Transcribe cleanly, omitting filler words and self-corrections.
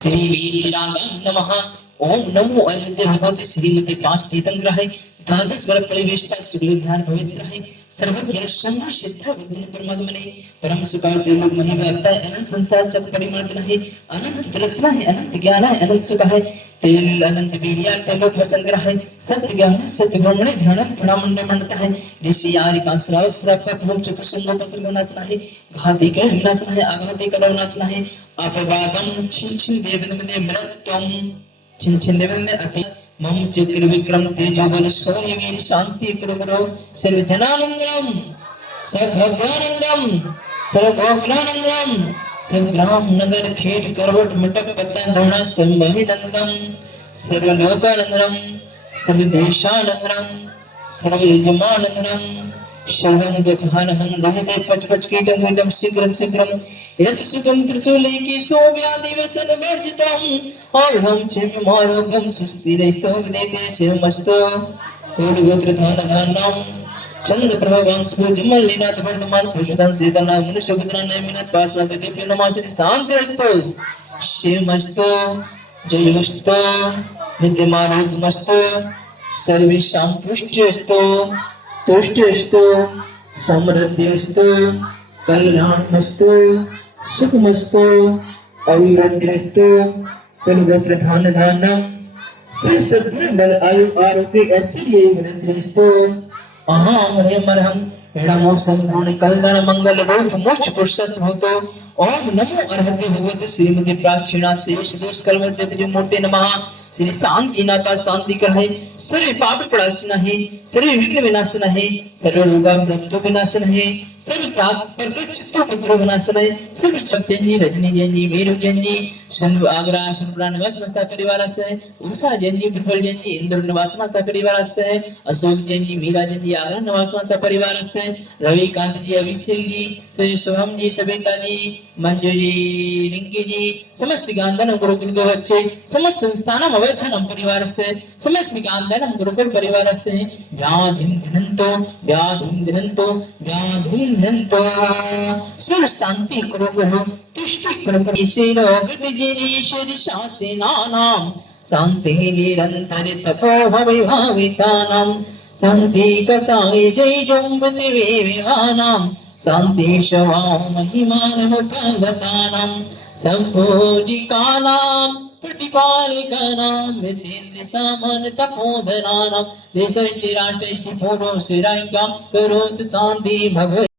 श्री वीरचिरागाय नमः। ओम नमो अरहते भगवते श्रीमते पांच तीर्थंग्रहाय द्वादश गण परिवेशिता सुगल ध्यान पवित्राय सर्वज्ञ शंभ सिद्ध विद्या परमात्मने परम सुखाय त्रिलोक महिव्याप्ताय अनंत संसार चत परिमर्दनाय अनंत दर्शनाय अनंत ज्ञानाय अनंत सुखाय तेल अनंत वीर्या त्रिलोक वसंग्रहाय सत्य ज्ञान सत्य ब्रह्मणे ध्यान प्रणमंड मंडताय ऋषि आदि का श्रावक श्रावक का प्रभु चतुर्संगोपसर्ग नाचनाय घाती के विनाशनाय आघाती का नाचनाय अपवादम छिन छिन देवदमने मृत्यम छिन छिन देवदमने अति मम चक्र विक्रम तेजो बल शौर्य वीर शांति पुरगुरो सर्व जनानंदम सर्वभव्यानंदम सर्वगोकुलानंदम सर्व ग्राम नगर खेत करवट मटक पत्ता धोणा संवहि नंदम सर्वलोकानंदम सर्व देशानंदम सर्व यजमानंदम शरणं दुःखहनं दहते पच कीटं कीटं शीघ्रं शीघ्रं यत् सुखं त्रिशूलैके सोव्याधिवसन वर्जितम् अहं क्षेममारोग्यं सुस्थिरैस्तो विदेते शिवमस्तु कोटिगोत्रधानधानं चन्द्रप्रभवांस्फुजमल्लिनाथ वर्धमान पुष्पदान सीताना मनुष्यपुत्रान नैमिनाथ पार्श्वनाथ दिव्य नमासि शान्तिरस्तु शिवमस्तु जयोस्तु नित्यमारोग्यमस्तु सर्वेषां पुष्टिरस्तु तुष्टिरस्तु समृद्धिरस्तु कल्याणमस्तु सुखमस्तु अभिवृद्धिरस्तु कुलगोत्र धान धानम श्री बल आयु आरोग्य ऐश्वर्य वृद्धिरस्तु अहम हरिमरहम एडमो संपूर्ण कल्याण मंगल रूप मोक्ष पुरुषस भूतो ओम नमो अरहते भगवते श्रीमती प्राचीना शेष दोष कलमते मूर्ति नमः श्री शांतिनाथा शांति करहे सर्व पाप प्रणाशन है सर्व विघ्न विनाशन है सर्व रोगा मृत्यु विनाशन है सर्व प्रकृत चित्त पुत्र विनाशन है सर्व चपचंजी रजनी जंजी मेरु जंजी शंभु आगरा शंभुरा निवास नसा परिवार से उषा जंजी विफल जंजी इंद्र निवास नसा परिवार से अशोक जंजी मीरा जंजी आगरा निवास नसा परिवार से रविकांत जी अभिषेक जी शुभम जी सविता जी मंजू जी रिंकी जी समस्त गांधन गुरुकुल के बच्चे समस्त संस्थानम अवैधनम परिवार से समस्त गांधनम गुरुकुल परिवार से व्याधिम धनंतो सर्व शांति करो तुष्टि करो ईश्वर गति जिनीश्वर शासनानाम शांति निरंतर तपो भविभावितानाम शांति कसाय जय जुम्बति विवानाम शांति शवा महिमानमुपगतानां संभोजिकानां प्रतिपालिकानां मितेन्द्र सामान तपोधनानां देशश्च राष्ट्रश्च पूर्वं श्रीराज्ञां करोतु शान्ति भगवती।